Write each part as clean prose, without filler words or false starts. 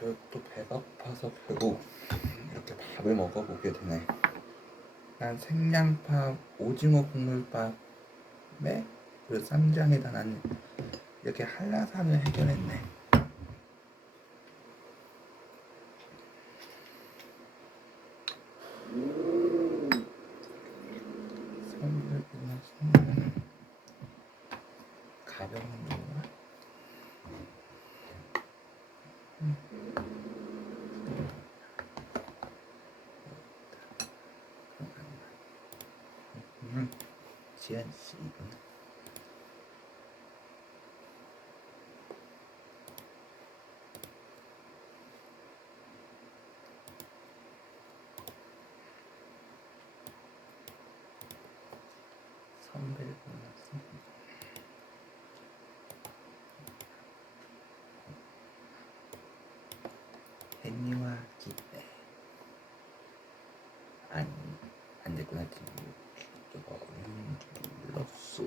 또 배가 고파서 결국 이렇게 밥을 먹어보게 되네. 난 생양파, 오징어 국물밥에 그리고 쌈장에다 난 이렇게 한라산을 해결했네. 선을 보면서 가벼운 거야. 지한 씨 이건 선배를 보면서 애니와 기대 안 됐구나. 저거 눌렀어.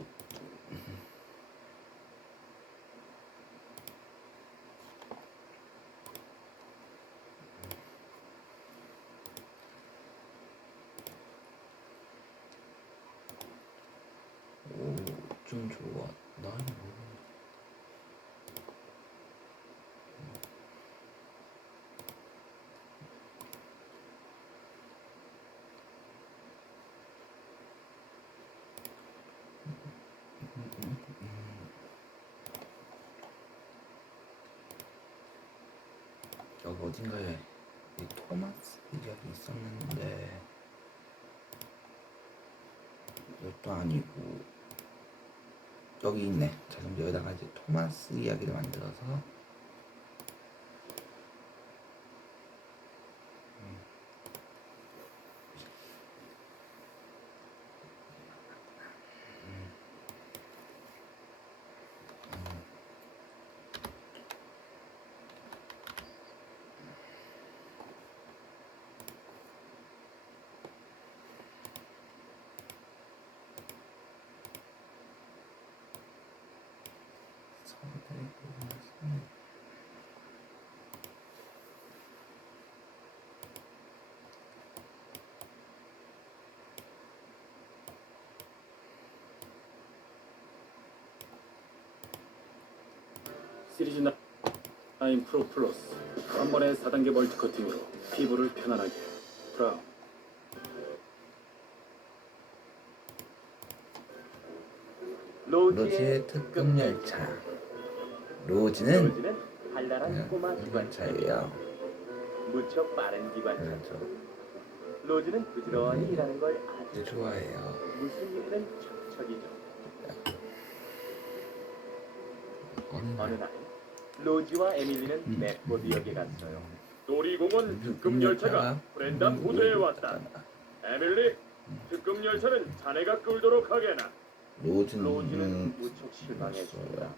오, 좀 좋아. 난 여기 어딘가에 이 토마스 이야기 있었는데 이것도 아니고 여기 있네. 자, 그럼 여기다가 이제 토마스 이야기를 만들어서 선배를 보면서 시리즈 9 프로 플러스 한 번에 4단계 멀티 커팅으로 피부를 편안하게 브라운 로지의 특급 열차. 로지는 로즈는 발랄한 꼬마 기관차예요. 무척 빠른 기관차. 그래서 로즈는 부지런히 일하는 걸 아주 좋아해요. 무슨 일이든 척척이죠. 어느 날 로즈와 에밀리는 메포드역에 갔어요. 놀이공원 특급 열차가 브렌단 호수에 왔다. 에밀리, 특급 열차는 자네가 끌도록 하게나. 로즈는 무척 실망했습니다.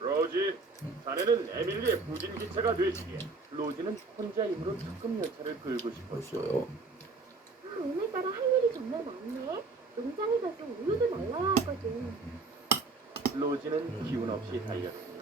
로지, 자네는 에밀리의 부진 기차가 되시게. 로즈는 혼자 입으로 특급 열차를 끌고 싶었어요. 벌써요. 오늘따라 할 일이 정말 많네. 농장에 가서 우유도 날라야 하거든. 로즈는 기운 없이 달렸습니다.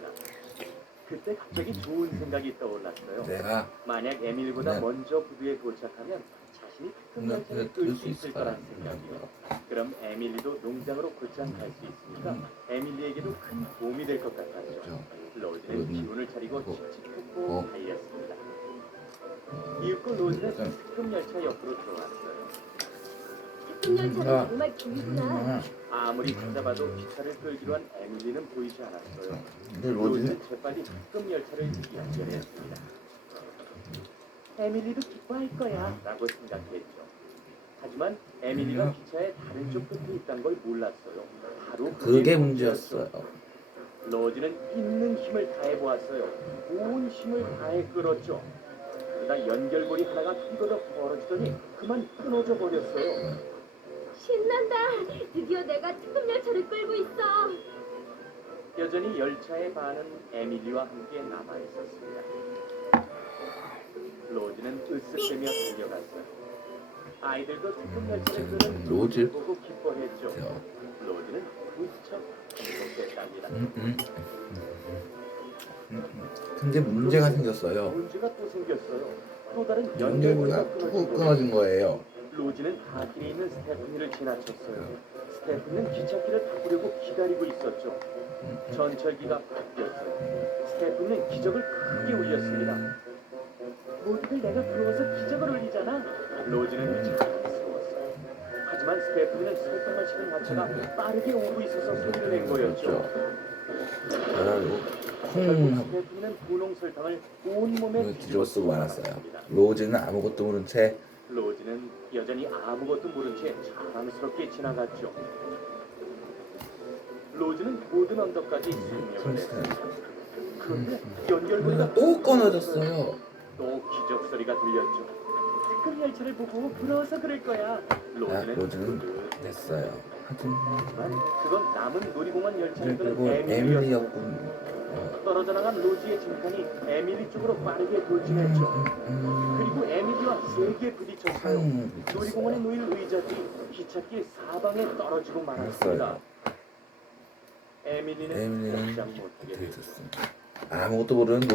그때 갑자기 좋은 생각이 떠올랐어요. 내가 만약 에밀보다 네. 먼저 부두에 도착하면 자신이 특급 열차를 끌 수 있을 거란 생각이요. 그럼 에밀리도 농장으로 곧장 갈 수 있으니까 에밀리에게도 큰 도움이 될 것 같았죠. 그렇죠. 로즈는 기운을 차리고 어. 칙칙했고 달렸습니다. 이윽고 로즈는 특급 열차 옆으로 들어왔어요. 특급 열차는 정말 길구나. 아무리 찾아봐도 기차를 끌기로 한 에밀리는 보이지 않았어요. 근데 로지는 로즈는 재빨리 특급 열차를 연결했습니다. 에밀리도 기뻐할 거야 라고 생각했죠. 하지만 에밀리가 기차의 다른 쪽 끝에 있다는 걸 몰랐어요. 바로 그게 문제였어요. 로즈는 있는 힘을 다해 보았어요. 온 힘을 다해 끌었죠. 그러다 연결고리 하나가 휘거덕 벌어지더니 그만 끊어져 버렸어요. 신난다. 드디어 내가 특급 열차를 끌고 있어. 여전히 열차에 많은 에밀리와 함께 남아 있었습니다. 로즈는 으쓱대며 달려갔어요. 아이들도 특급 열차를 끄는 로즈 보고 기뻐했죠. 로즈는 무척 행복했답니다. 근데 문제가 생겼어요. 문제가 또 생겼어요. 또 다른 연결고리가 연결고리가 툭 끊어진 거예요. 로지는 갓길에 있는 스테프니를 지나쳤어요. 스테프니는 기찻길을 바꾸려고 기다리고 있었죠. 전철기가 바뀌었어요. 스테프니는 기적을 크게 울렸습니다. 모두들 내가 부러워서 기적을 울리잖아. 로지는 자랑스러웠어요. 하지만 스테프니는 설탕을 실은 화차가 빠르게 오고 있어서 소리를 낸 거였죠. 그래가지고 결국 쿵 하고 스테프니는 분홍 설탕을 온몸에 뒤집어 쓰고 말았어요. 로즈는 아무것도 모른 채 로지는 여전히 아무것도 모른 채 자랑스럽게 지나갔죠. 로지는 모든 언덕까지 생명을 냈습니다. 그런데 연결고리가 또 끊어졌어요. 또 기적 소리가 들렸죠. 특급 열차를 보고 부러워서 그럴 거야. 로즈는 냈어요. 하지만 그건 남은 놀이공원 열차를 그리고 끄는 에밀리였고 에밀리였군. 떨어져 나간 로지의 짐칸이 에밀리 쪽으로 빠르게 돌진했죠. 그리고 에밀리와 세게 부딪혔어요. 놀이공원에 놓인 의자들이 기찻길 사방에 떨어지고 말았습니다. 에밀리는 꼼짝 못하게 됐습니다. 됐습니다. 아무것도 모르는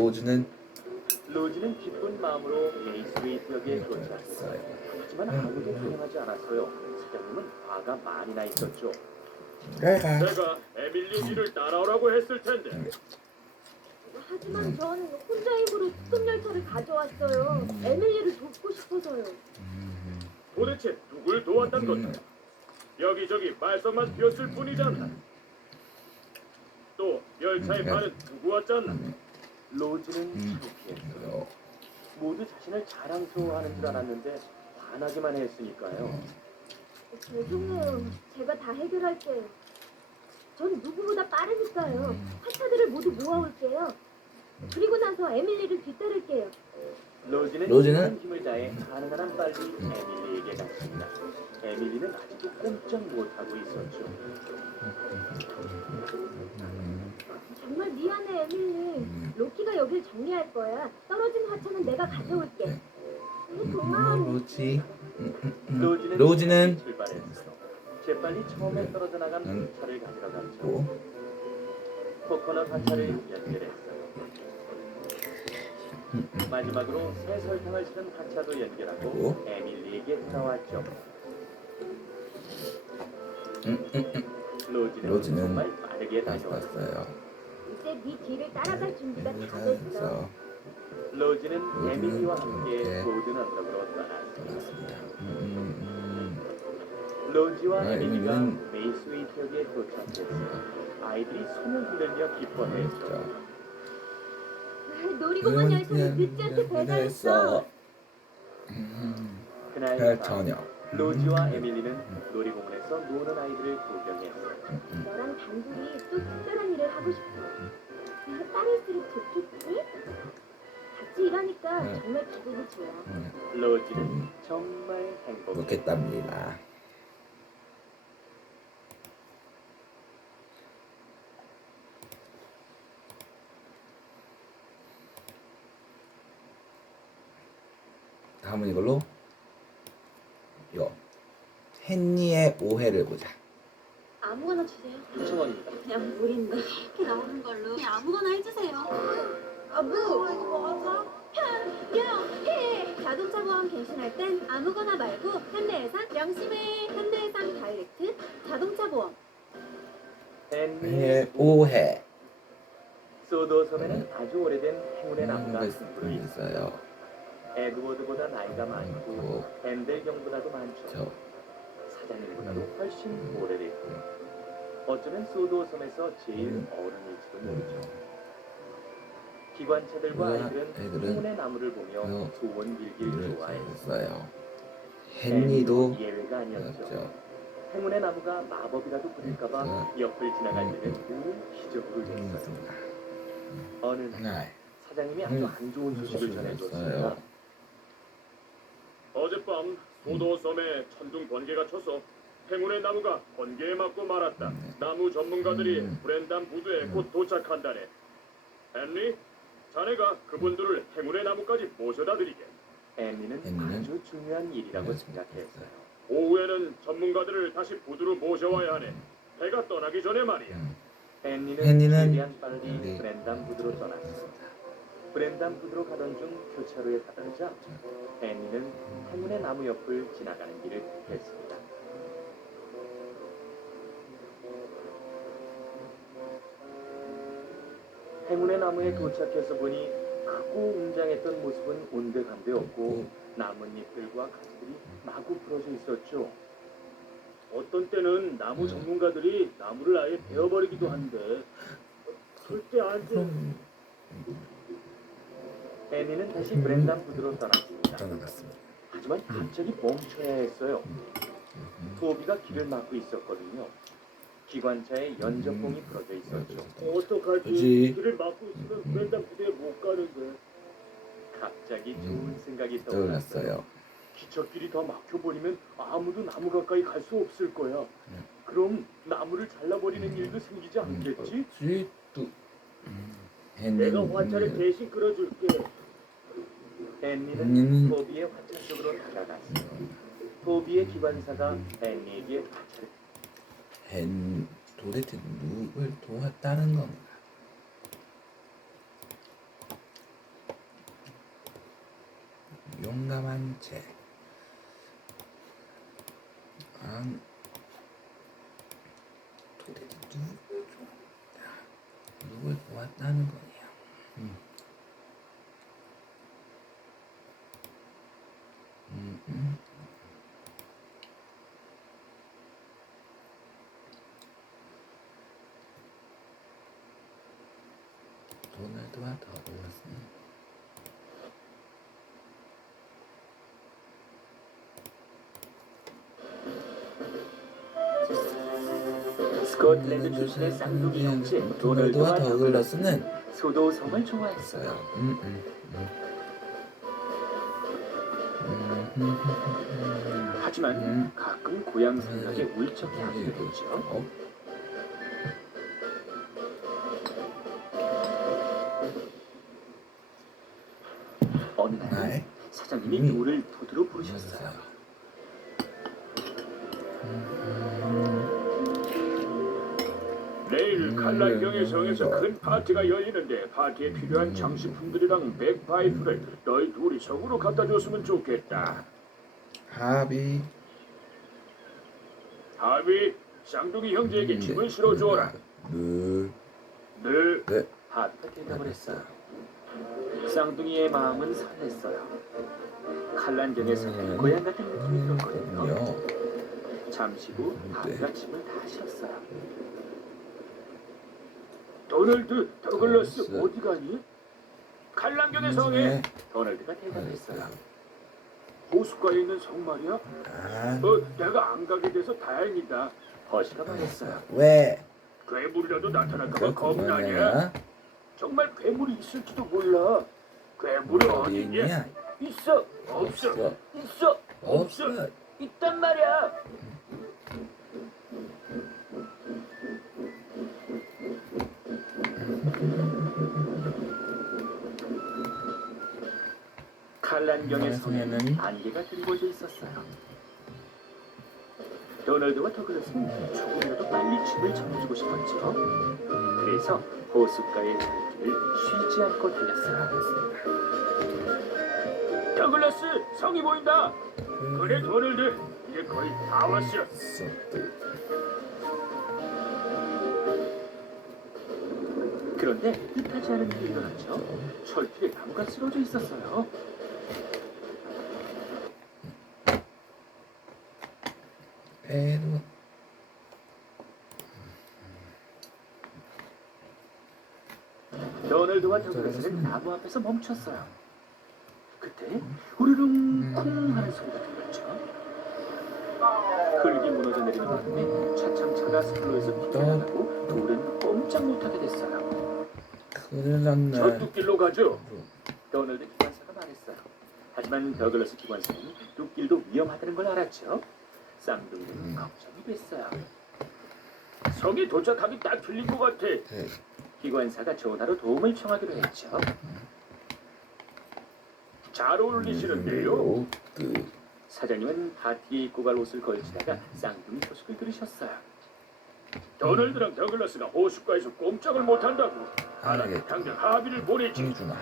로지는 기쁜 마음으로 베이스웨이트역에 도착했어요. 하지만 아무도 환영하지 않았어요. 사장님은 화가 많이 나 있었죠. 내가 내가 에밀리 뒤를 따라오라고 했을 텐데. 하지만 저는 혼자 힘으로 특급 열차를 가져왔어요. 에밀리를 돕고 싶어서요. 도대체 누굴 도왔단 건데? 여기저기 말썽만 피웠을 뿐이잖아. 또 열차의 반은 누구 왔지 않나? 로즈는 창피했어요. 모두 자신을 자랑스러워하는 줄 알았는데 화나기만 했으니까요. 죄송해요. 제가 다 해결할게요. 전 누구보다 빠르니까요. 화차들을 모두 모아올게요. 그리고 나서 에밀리를 뒤따를게요. 로즈는 큰 힘을 다해 가능한 한 빨리 에밀리에게 갔습니다. 에밀리는 아직도 꼼짝 못하고 있었죠. 정말 미안해, 에밀리. 로키가 여길 정리할 거야. 떨어진 화차는 내가 가져올게. 고마워. 로즈는 출발했어. 재빨리 처음에 떨어져 나간 화차를 가지러 갔죠. 또 코코넛 화차를 연결했어요. 마지막으로 새 설탕을 실은 화차도 연결하고 에밀리에게 돌아왔죠. 로즈는 정말 빠르게 다녀왔어요. 왔어요. 이제 네 뒤를 따라갈 준비가 다 됐어. 로즈는 에밀리와 함께 고든 언덕으로 떠났습니다. 로즈와 에밀리가 메이스웨이트역에 도착했어요. 아이들이 손을 흔들며 기뻐했죠. 놀이공원 열차는 늦지 않게 배달했어. 그날 저녁 로즈와 에밀리는 놀이공원에서 노는 아이들을 구경했어요. 너랑 단둘이 또 특별한 일을 하고 싶어. 딸일수록 좋겠지? 같이 일하니까 정말 기분이 좋아. 로즈는 정말 행복했어요. 좋겠답니다. 다음은 이걸로 요 헨리의 오해를 보자. 아무거나 주세요. 6,000원입니다. 그냥 물인데. 이렇게 나오는 걸로 그냥 아무거나 해주세요. 아, 뭐? 이거 맞아? 해! 자동차 보험 갱신할 땐 아무거나 말고 현대해상 명심해. 현대해상 다이렉트 자동차 보험. 헨리의 오해 소도섬에는 아주 오래된 행운의 나무가 음, 숲으로 있어요. 있어요. 에드워드보다 나이가 많고 헨델 경보다도 많죠. 저 사장님보다도 훨씬 오래됐고 어쩌면 소도섬에서 제일 어른일지도 모르죠. 기관차들과 아이들은 행운의 나무를 보며 소원 빌길 좋아했어요. 좋아했어요. 헨리도 예외가 아니었죠. 그렇죠. 행운의 나무가 마법이라도 부릴까봐 옆을 지나갈 때는 늘 기적으로 했어요. 어느 날 사장님이 아주 안 좋은 소식을 전해줬습니다. 어젯밤 소도섬에 천둥 번개가 쳐서 행운의 나무가 번개에 맞고 말았다. 나무 전문가들이 브렌단 부두에 곧 도착한다네. 헨리, 자네가 그분들을 행운의 나무까지 모셔다 드리게. 앤리는 아주 중요한 일이라고 생각했어요. 오후에는 전문가들을 다시 부두로 모셔와야 하네. 해가 떠나기 전에 말이야. 앤리는 헨리는 최대한 빨리 브렌단 부두로 떠났습니다. 브렌담 부두로 가던 중 교차로에 다다르자 앤니는 행운의 나무 옆을 지나가는 길을 택했습니다. 행운의 나무에 도착해서 보니 크고 웅장했던 모습은 온데간데 없고 나뭇잎들과 가지들이 마구 부러져 있었죠. 어떤 때는 나무 전문가들이 나무를 아예 베어버리기도 한데 절대 안 돼. 그럼 앤니는 다시 브렌담 부두로 떠났습니다. 떠나갔습니다. 하지만 갑자기 멈춰야 했어요. 토비가 길을 막고 있었거든요. 기관차에 연접봉이 부러져 있었죠. 어떡하지? 그치. 길을 막고 있으면 브렌담 부대에 못 가는데. 갑자기 좋은 생각이 떠올랐어요. 떠올랐어요. 기척길이 더 막혀버리면 아무도 나무 가까이 갈 수 없을 거야. 그럼 나무를 잘라버리는 일도 생기지 않겠지? 쥐또 내가 화차를 대신 끌어줄게. 앤니는 토비의 화차 쪽으로 다가갔어요. 토비의 기관사가 앤니에게 화차를 도대체 누굴 도왔다는 건가? 용감한 책. 도대체 누굴 도왔다는 거냐? 음. 음, 음. 도널드와 더글라스는 스코틀랜드 출신의 쌍둥이 형제 도널드와 도널드와 더글라스는 소도섬을 좋아했어요. 있어요. 하지만 가끔 고향 생각에 울적해 하게 됐죠. 어느 날 사장님이 노를 도두로 부르셨어요. 내일 칼날경의 성에서 큰 파티가 열리는데 파티에 필요한 장식품들이랑 백파이프를 너희 둘이 성으로 갖다 줬으면 좋겠다. 하비 하비, 쌍둥이 형제에게 짐을 실어주어라. 늘 네. 하비가 대답을 했어요. 쌍둥이의 마음은 설렜어요. 칼란경에서 고향 같은 느낌이 들었거든요. 잠시 후 하비가 짐을 다 실었어요. 도널드, 더글라스 어디 가니? 칼란경의 성에. 도널드가 대답했어요. 호숫가에 있는 성 말이야? 내가 안 가게 돼서 다행이다. 허시가 말했어요. 왜? 괴물이라도 나타날까봐 겁나냐? 정말 괴물이 있을지도 몰라. 괴물이 어디 있냐? 있어. 없어. 있어. 없어. 있단 말이야. 칼란경의 성에는 안개가 드리워져 있었어요. 도널드와 더글라스는 조금이라도 빨리 집을 정해주고 싶었죠. 그래서 호숫가의 살길을 쉬지 않고 달렸어요. 더글라스, 성이 보인다. 그래, 도널드. 이제 거의 다 왔어. 그런데 뜻하지 않은 일이 일어났죠. 철길에 나무가 쓰러져 있었어요. 에도 도널드와 더글라스는 나무 앞에서 멈췄어요. 그때 우르릉 쿵 하는 소리가 들렸죠. 흙이 무너져 내리는 바람에 차창차가 선로에서 빗나가고 둘은 꼼짝 못하게 됐어요. 큰일 났네. 저 뚝길로 가죠. 도널드 기관사가 말했어요. 하지만 더글라스 기관사는 뚝길도 위험하다는 걸 알았죠. 쌍둥이는 걱정이 됐어요. 성에 도착하기 딱 틀린 것 같아. 기관사가 전화로 도움을 청하기로 했죠. 잘 어울리시는데요. 사장님은 파티에 입고 갈 옷을 걸치다가 쌍둥이 소식을 들으셨어요. 도널드랑 더글라스가 호숫가에서 꼼짝을 못한다고. 알겠다. 당장 하비를 보내지. 해주나.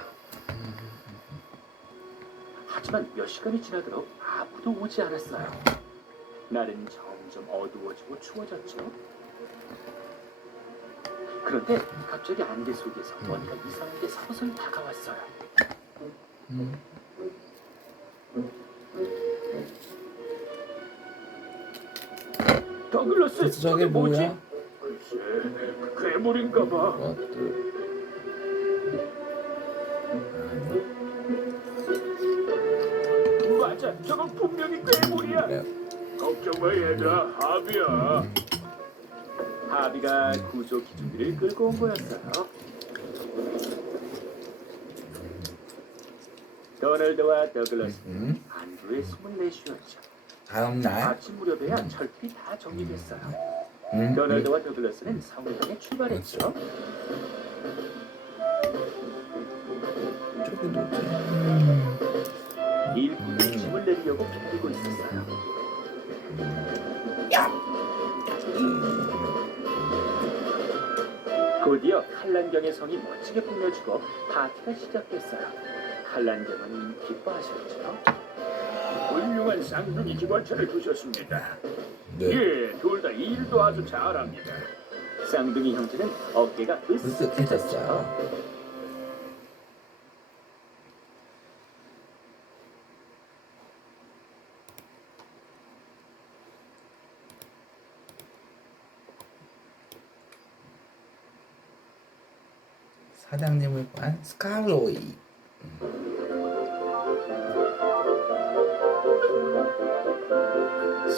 하지만 몇 시간이 지나도록 아무도 오지 않았어요. 날은 점점 어두워지고 추워졌죠. 그런데 갑자기 안개 속에서 뭔가 이상한 게 서서히 다가왔어요. 더글러스, 그래서 저게 뭐야? 글쎄, 괴물인가 봐. 것들. 맞아, 저건 분명히 괴물이야. 그래. 걱정 마 얘들아, 합이야. 하비가 구조 기준비를 끌고 온 거였어요. 도널드와 더글러스는 안도의 숨을 내쉬었죠. 다음 날. 아침 무렵에야 철들이 다 정리됐어요. 음. 도널드와 더글러스는 성을 향해 출발했죠. 저기 누구지? 일꾼이 짐을 내리려고 기다리고 있었어요. 곧이어 칼란경의 성이 멋지게 꾸며지고 파티가 시작됐어요. 칼란경은 기뻐하셨죠. 훌륭한 쌍둥이 기관차를 주셨습니다. 네. 예, 둘 다 일도 아주 잘합니다. 쌍둥이 형제는 어깨가 으쓱해졌죠. 으쓱해졌어요. 사장님을 구한 스칼로이.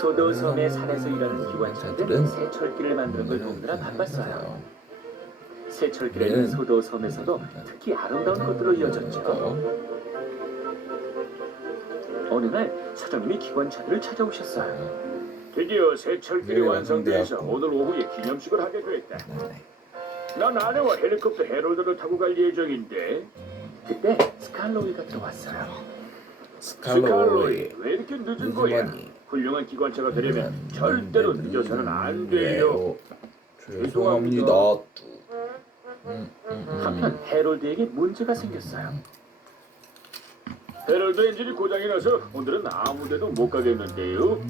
소도섬의 산에서 일하는 기관차들은 새 철길을 만드는 걸 돕느라 바빴어요. 새 철길에는 소도섬에서도 특히 아름다운 것들로 이어졌죠. 어느 날 사장님이 기관차들을 찾아오셨어요. 드디어 새 철길이 네, 완성돼서 완성되었고. 오늘 오후에 기념식을 하게 됐다. 네. 난 아내와 헬리콥터 헤럴드를 타고 갈 예정인데. 그때 스칼로이가 들어왔어요. 스칼로이, 왜 이렇게 늦은 거야? 늦으니. 훌륭한 기관차가 되려면 절대로 늦어서는 안 돼요. 죄송합니다. 한편 헤럴드에게 문제가 생겼어요. 헤럴드 엔진이 고장이 나서 오늘은 아무데도 못 가겠는데요.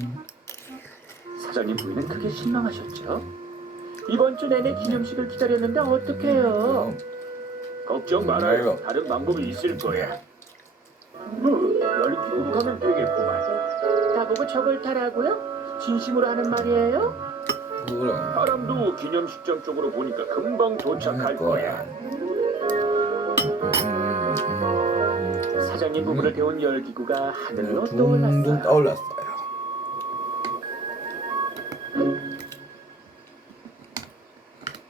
사장님 부인은 크게 실망하셨죠. 이번 주 내내 기념식을 기다렸는데 어떡해요. 걱정 말아요. 다른 방법이 있을 거야. 열기로 가면 되겠구만. 나보고 저걸 타라고요? 진심으로 하는 말이에요? 그럼 사람도 기념식장 쪽으로 보니까 금방 도착할 거야. 사장님 부부를 태운 열기구가 하늘로 둥둥 떠올랐어요. 떠올랐어요.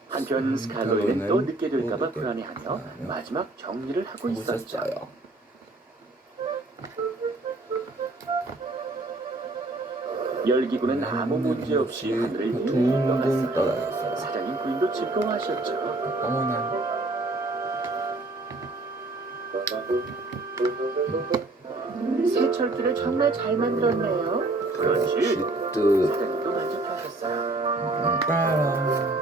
한편 스칼로이는 또 늦게 될까봐 늦게 불안해하며 마지막 정리를 하고 있었죠. 있었어요. 열기구는 아무 문제 없이 하늘을 빙 둥둥 떠갔어요. 떠올랐어요. 사장님 부인도 즐거워하셨죠. 어머나. 새 철길을 정말 잘 만들었네요. 그렇지. 시트. 사장님도 만족하셨어요. 따라.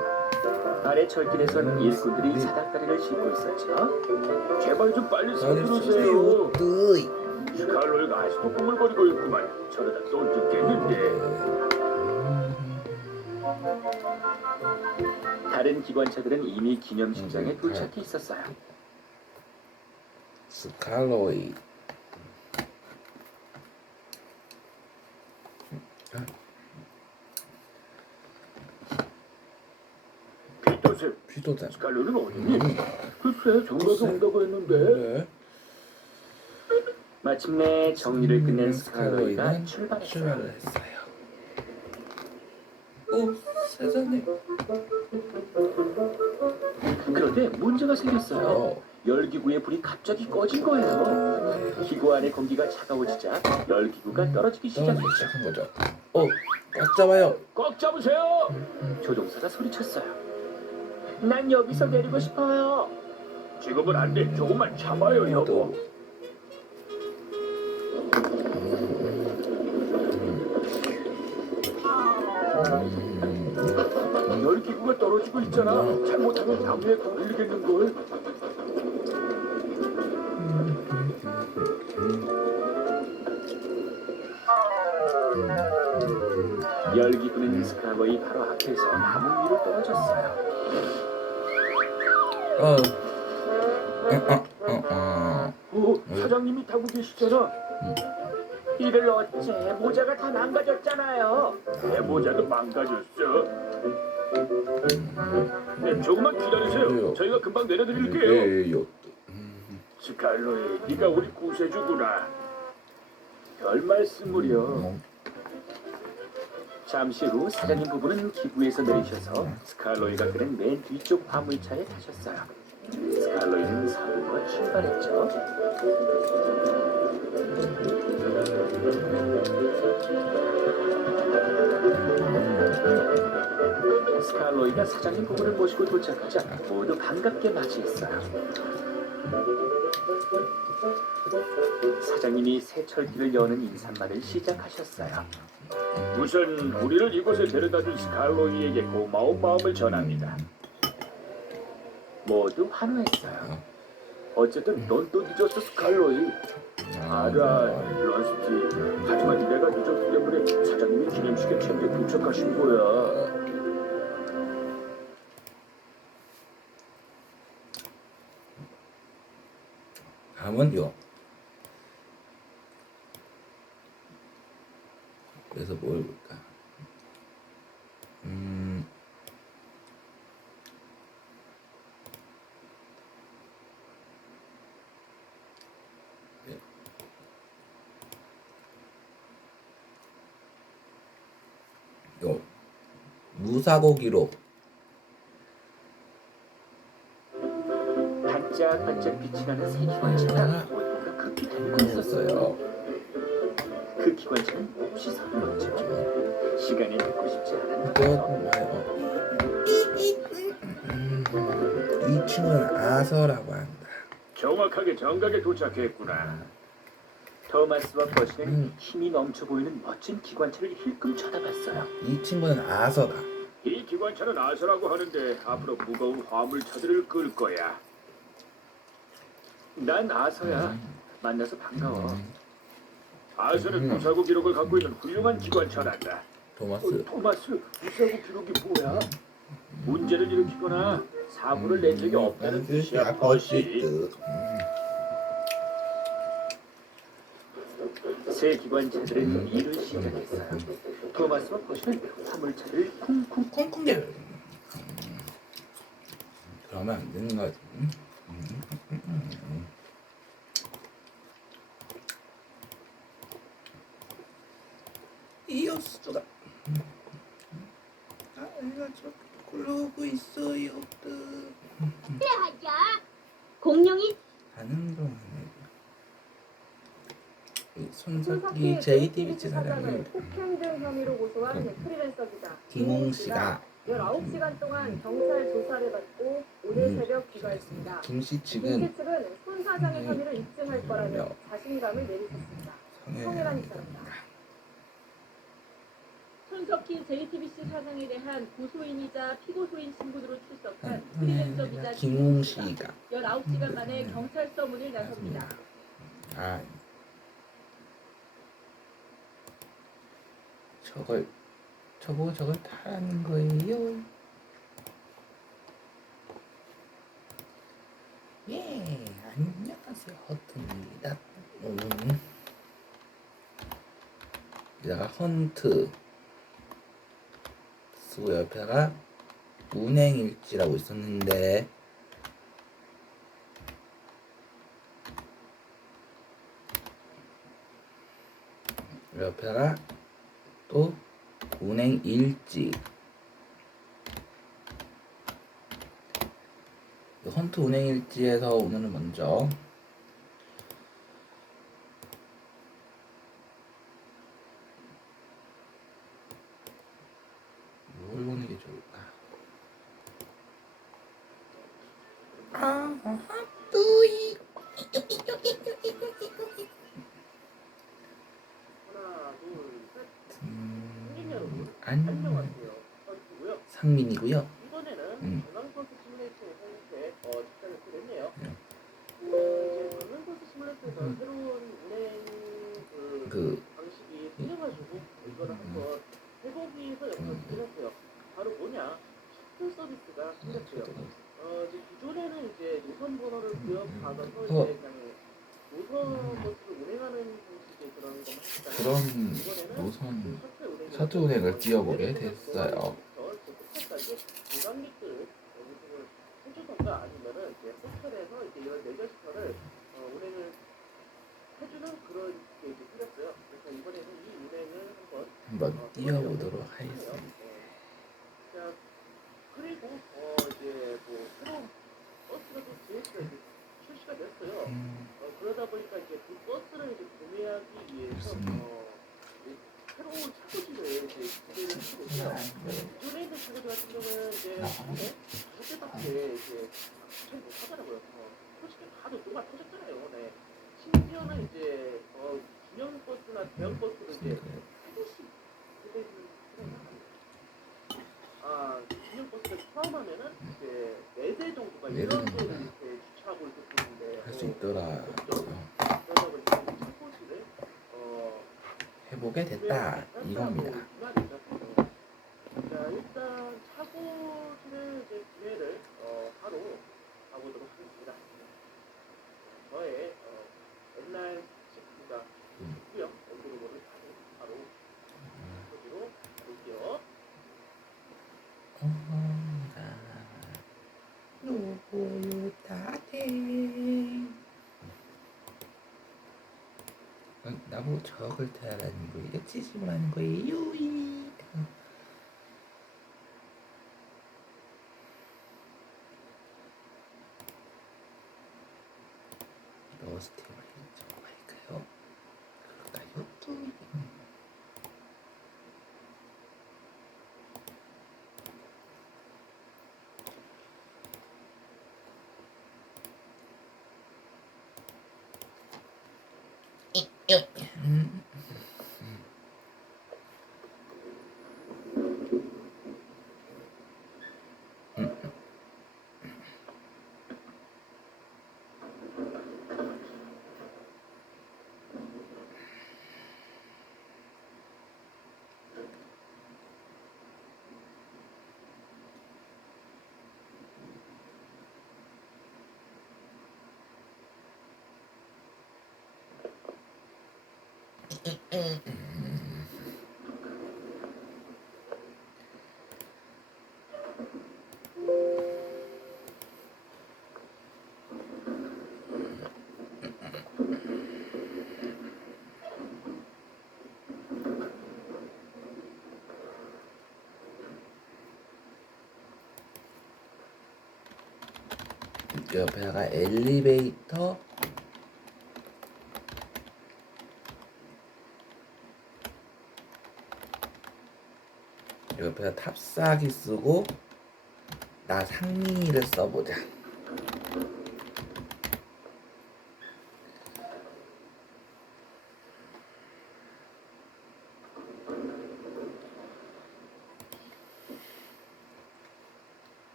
아래 철길에선 일꾼들이 사닥다리를 싣고 있었죠. 제발 좀 빨리 서두르세요. 서두르세요. 뜨이. 스칼로이가 아직도 꾸물거리고 있구만. 저러다 또 늦겠는데. 다른 기관차들은 이미 기념식장에 도착해 있었어요. 스칼로이. 피터스, 피도다. 스칼로이는 어디니? 글쎄, 정각에 온다고 했는데. 네. 마침내 정리를 끝낸 스칼로이가 출발했어요. 출발을 했어요. 오, 세상에. 그런데 문제가 생겼어요. 열기구의 불이 갑자기 꺼진 거예요. 기구 안의 공기가 차가워지자 열기구가 떨어지기 시작했죠. 시작한 거죠. 꽉 잡아요. 꽉 잡으세요. 조종사가 소리쳤어요. 난 여기서 내리고 싶어요. 지금은 안 돼. 조금만 참아요, 여보. 열기구가 떨어지고 있잖아. 잘못하면 나무에 걸리겠는걸. 열기 부는 스칼로이 바로 앞에서 나무 위로 떨어졌어요. 오, 사장님이 타고 계시잖아. 이를 어째 모자가 다 망가졌잖아요. 내 모자도 망가졌어. 네, 조금만 기다리세요. 저희가 금방 내려드릴게요. 스칼로이, 네가 우리 구세주구나. 별 말씀을요. 잠시 후 사장님 부부는 기부에서 내리셔서 스칼로이가 그린 맨 뒤쪽 화물차에 타셨어요. 스칼로이는 서둘러 출발했죠. 스칼로이가 사장님 부부를 모시고 도착하자 모두 반갑게 맞이했어요. 사장님이 새 철길을 여는 인사말을 시작하셨어요. 우선 우리를 이곳에 데려다준 스칼로이에게 고마운 마음을 전합니다. 모두 환호했어요. 어쨌든 넌 또 늦었어, 스칼로이. 알아, 러스티. 하지만 내가 늦었기 때문에 사장님이 기념식에 챙겨 도착하신 거야. 다음은요. 그래서 뭘 볼까? 네. 요 무사고 기록. 반짝반짝 빛이 나는 새 기관차가 모두가 급히 달리고 있었어요. 그 기관차는 몹시 서둘렀죠. 시간이 늦고 싶지 않았나요? 이 친구는 아서라고 한다. 정확하게 정각에 도착했구나. 토마스와 버시는 힘이 넘쳐 보이는 멋진 기관차를 힐끔 쳐다봤어요. 이 친구는 아서다. 이 기관차는 아서라고 하는데 앞으로 무거운 화물차들을 끌 거야. 난 아서야. 만나서 반가워. 아서는 무사고 기록을 갖고 있는 훌륭한 기관차란다. 토마스. 토마스, 무사고 기록이 뭐야? 문제를 일으키거나 사고를 낸 적이 없다는 뜻이야, 버시. 새 기관차들은 일을 시작했어요. 토마스와 버시는 화물차를 쿵쿵 콩콩대. 그러면 안 되는 거지. 이 여수가 내가 저 그러고 있어요. 공룡이 가는 동안에 손석희 JTBC 사장님 폭행 등 혐의로 고소한 프리랜서 기자 김홍 씨가 19시간 동안 경찰 조사를 받고 오늘 새벽 귀가했습니다. 김씨 김 측은 씨 측은 손 사장의 혐의를 입증할 거라며 자신감을 내리셨습니다. 성혜란 기자입니다. 손석희 JTBC 사장에 대한 고소인이자 피고소인 신분으로 출석한 프리랜서 기자 김홍 씨가 19시간 만에 경찰서 문을 나섭니다. 아 저걸 타라는 거예요. 예, 안녕하세요, 허트입니다. 여기다가 헌트 쓰고 옆에다가 운행일지라고 있었는데 옆에다가 또 운행일지. 헌트 운행일지에서 오늘은 먼저 뭘 보는 게 좋을까? 뿌이 안녕하세요. 버시고요. 상민이고요. 이번에는 중앙버스 시뮬레이터에서 이렇게 시작을 했네요. 이제 중앙버스 시뮬레이터에서 새로운 운행 그 방식이 틀려가지고 이거를 한번 해보기에서 영상을 드렸어요. 바로 뭐냐? 셔틀 서비스가 생겼어요. 이제 기존에는 이제 노선 번호를 부여받아서 이제 그냥 노선 버스를 운행하는 방식의 그런 것만 했잖아요. 그런 이번에는 노선 그 셔틀 운행 셔틀 운행을 뛰어보게 됐어요. 호텔까지 관광객들 운행을 해주던가 아니면은 이제 호텔에서 이제 이런 레저시설을 운행을 해주는 그런 게 이제 생겼어요. 그래서 이번에는 이 운행을 한번 뛰어보도록 하겠습니다. 자, 그리고 이제 뭐 새로운 버스가 또 GS가 이제 출시가 됐어요. 그러다 보니까 이제 그 버스를 이제 구매하기 위해서 이 새로운 차고지를 이제 구매를 하게 됐어요. 기존에 있는 차고지 같은 경우는 이제 국내 5대밖에 이제 추천 못 하더라고요. 솔직히 다들 뭐가 터졌잖아요. 네. 심지어는 이제 중형 버스나 대형 버스도 이제 한 대씩 중형 버스를 포함하면은 이제 4대 정도가 이런 데를 이렇게 주차하고 이렇게 있는데 할 수 있더라. 그러다 보니까 이 차고지를 해보게 됐다 이겁니다. 자, 일단 차고지를 이제 구매를 하러 가보도록 하겠습니다. 저의 옛날 식구가 있고요. 엔드로버를 바로 차고지로 가볼게요. 누구요 다대 나보고 저걸 타라는 거예요? 치심하는 거예요? 러스팅을 정말까요? 그럴까요? 옆에다가 엘리베이터 옆에다 탑승하기 쓰고 나 상미를 써보자.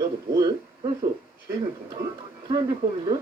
야, 너 뭐해? 현수, 쉐이빙 pom프? 트렌디 폼인데?